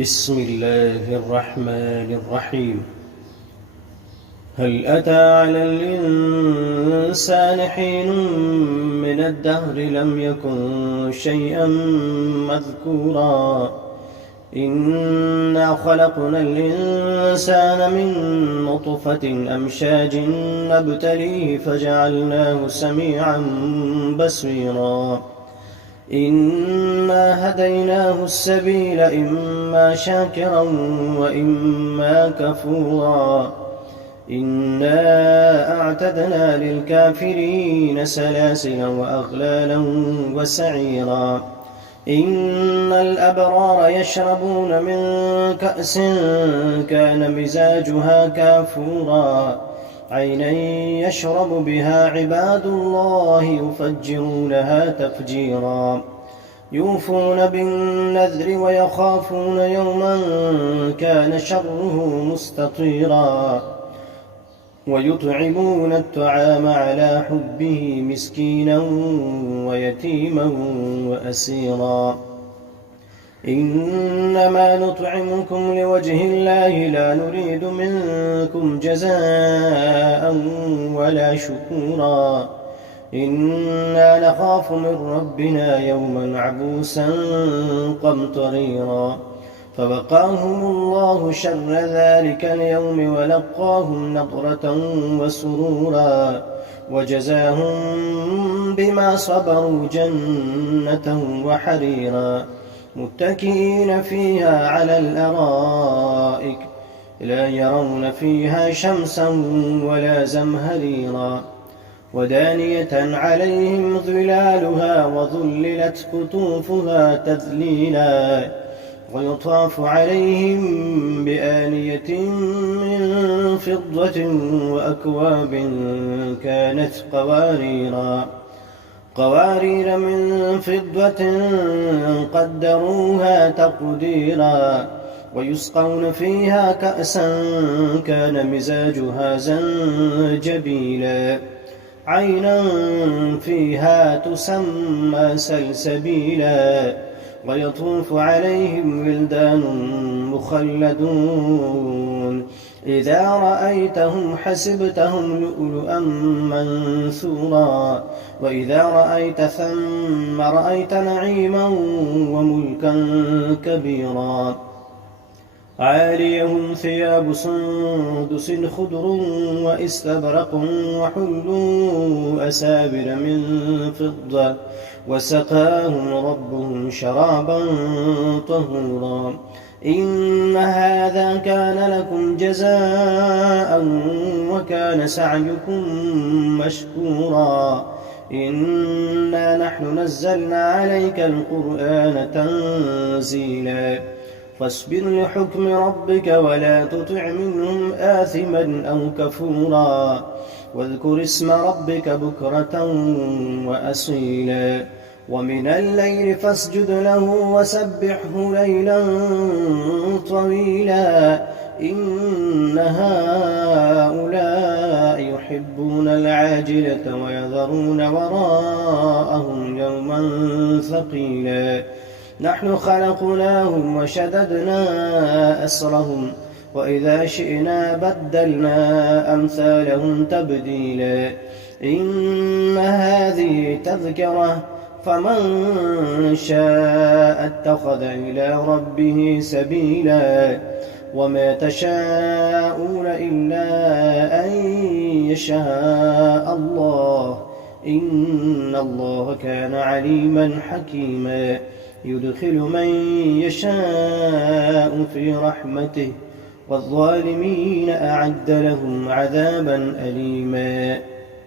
بسم الله الرحمن الرحيم. هل أتى على الإنسان حين من الدهر لم يكن شيئا مذكورا إنا خلقنا الإنسان من نطفة أمشاج نبتليه فجعلناه سميعا بصيرا إنا هديناه السبيل إما شاكرا وإما كفورا إنا أعتدنا للكافرين سلاسل وأغلالا وسعيرا إن الأبرار يشربون من كأس كان مزاجها كافورا عينا يشرب بها عباد الله يفجرونها تفجيرا يوفون بالنذر ويخافون يوما كان شره مستطيرا ويطعمون الطعام على حبه مسكينا ويتيما وأسيرا إنما نطعمكم لوجه الله لا نريد منكم جزاء ولا شكورا إنا نخاف من ربنا يوما عبوسا قمطريرا فوقاهم الله شر ذلك اليوم ولقاهم نضرة وسرورا وجزاهم بما صبروا جنة وحريرا متكئين فيها على الأرائك لا يرون فيها شمسا ولا زمهريرا ودانية عليهم ظلالها وظللت قطوفها تذليلا ويطاف عليهم بآنية من فضة وأكواب كانت قوارير من فضة قدروها تقديرا ويسقون فيها كأسا كان مزاجها زنجبيلا عينا فيها تسمى سلسبيلا ويطوف عليهم ولدان مخلدون إذا رأيتهم حسبتهم لؤلؤا منثورا وإذا رأيت ثم رأيت نعيما وملكا كبيرا عاليهم ثياب سندس خضر واستبرق وحلوا أسابر من فضة وسقاهم ربهم شرابا طهورا إن هذا كان لكم جزاء وكان سعيكم مشكورا إنا نحن نزلنا عليك القرآن تنزيلا فاصبر لحكم ربك ولا تطع منهم آثما أو كفورا واذكر اسم ربك بكرة وأصيلا ومن الليل فاسجد له وسبحه ليلا طويلا إن هؤلاء يحبون العاجلة ويذرون وراءهم يوما ثقيلا نحن خلقناهم وشددنا أسرهم وإذا شئنا بدلنا أمثالهم تبديلا إن هذه تذكرة فمن شاء اتخذ إلى ربه سبيلا وما تشاءون إلا أن يشاء الله إن الله كان عليما حكيما يدخل من يشاء في رحمته والظالمين أعد لهم عذابا أليما